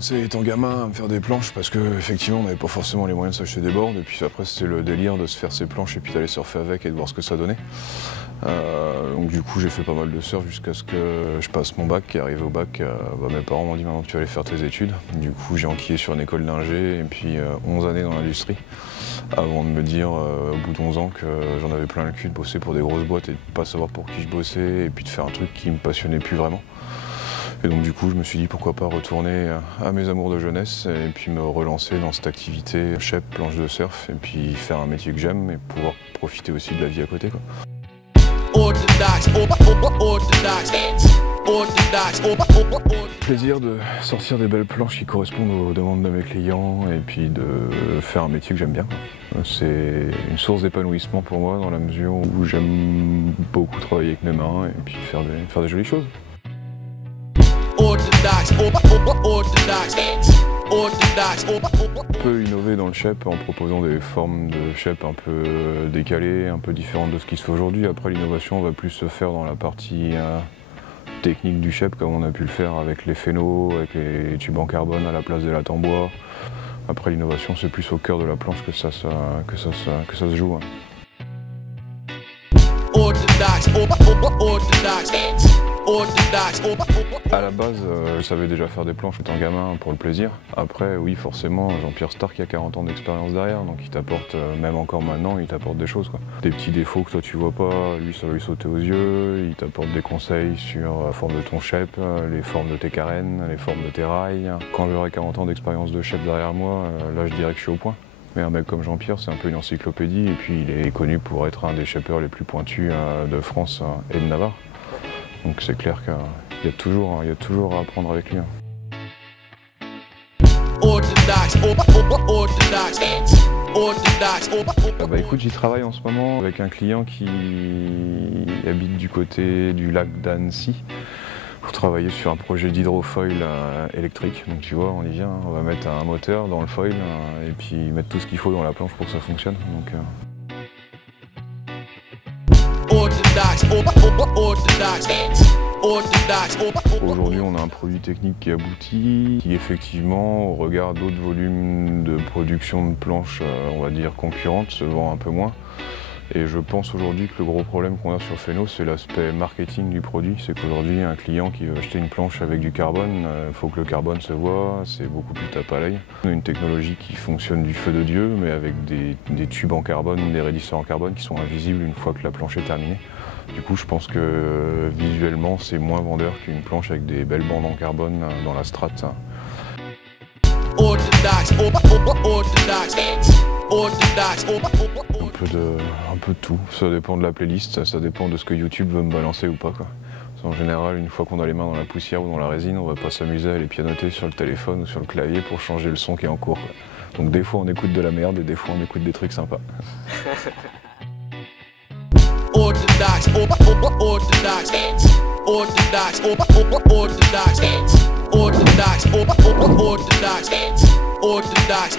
commencé étant gamin à me faire des planches parce qu'effectivement on n'avait pas forcément les moyens de s'acheter des boards et puis après c'était le délire de se faire ses planches et puis d'aller surfer avec et de voir ce que ça donnait. Donc du coup j'ai fait pas mal de surf jusqu'à ce que je passe mon bac et arrivé au bac, mes parents m'ont dit maintenant tu vas aller faire tes études. Du coup j'ai enquillé sur une école d'ingé et puis 11 années dans l'industrie avant de me dire au bout d'11 ans que j'en avais plein le cul de bosser pour des grosses boîtes et de pas savoir pour qui je bossais et puis de faire un truc qui me passionnait plus vraiment. Et donc du coup je me suis dit pourquoi pas retourner à mes amours de jeunesse et puis me relancer dans cette activité chep, planche de surf et puis faire un métier que j'aime et pouvoir profiter aussi de la vie à côté, quoi. Plaisir de sortir des belles planches qui correspondent aux demandes de mes clients et puis de faire un métier que j'aime bien. C'est une source d'épanouissement pour moi dans la mesure où j'aime beaucoup travailler avec mes mains et puis faire des jolies choses. On peut innover dans le chep en proposant des formes de chep un peu décalées, un peu différentes de ce qui se fait aujourd'hui. Après l'innovation va plus se faire dans la partie technique du chep comme on a pu le faire avec les phénos, avec les tubes en carbone à la place des lattes en bois. Après l'innovation c'est plus au cœur de la planche que ça se joue. À la base, je savais déjà faire des planches étant gamin pour le plaisir. Après, oui, forcément, Jean-Pierre Stark qui a 40 ans d'expérience derrière, donc il t'apporte, même encore maintenant, il t'apporte des choses, quoi. Des petits défauts que toi tu vois pas, lui ça va lui sauter aux yeux, il t'apporte des conseils sur la forme de ton chep, les formes de tes carènes, les formes de tes rails. Quand j'aurai 40 ans d'expérience de chep derrière moi, là je dirais que je suis au point. Mais un mec comme Jean-Pierre, c'est un peu une encyclopédie et puis il est connu pour être un des shapers les plus pointus de France et de Navarre. Donc c'est clair qu'il y a toujours à apprendre avec lui. Écoute, j'y travaille en ce moment avec un client qui habite du côté du lac d'Annecy pour travailler sur un projet d'hydrofoil électrique. Donc tu vois, on y vient, on va mettre un moteur dans le foil et puis mettre tout ce qu'il faut dans la planche pour que ça fonctionne. Donc, aujourd'hui, on a un produit technique qui aboutit, qui effectivement, au regard d'autres volumes de production de planches, on va dire concurrentes, se vend un peu moins. Et je pense aujourd'hui que le gros problème qu'on a sur Phéno, c'est l'aspect marketing du produit. C'est qu'aujourd'hui, un client qui veut acheter une planche avec du carbone, il faut que le carbone se voit, c'est beaucoup plus tape à l'œil. Une technologie qui fonctionne du feu de Dieu, mais avec des tubes en carbone, des raidisseurs en carbone qui sont invisibles une fois que la planche est terminée. Du coup, je pense que visuellement, c'est moins vendeur qu'une planche avec des belles bandes en carbone dans la strate. Un peu de tout, ça dépend de la playlist, ça dépend de ce que YouTube veut me balancer ou pas, quoi. En général, une fois qu'on a les mains dans la poussière ou dans la résine, on va pas s'amuser à les pianoter sur le téléphone ou sur le clavier pour changer le son qui est en cours, quoi. Donc des fois on écoute de la merde et des fois on écoute des trucs sympas. Orthodox.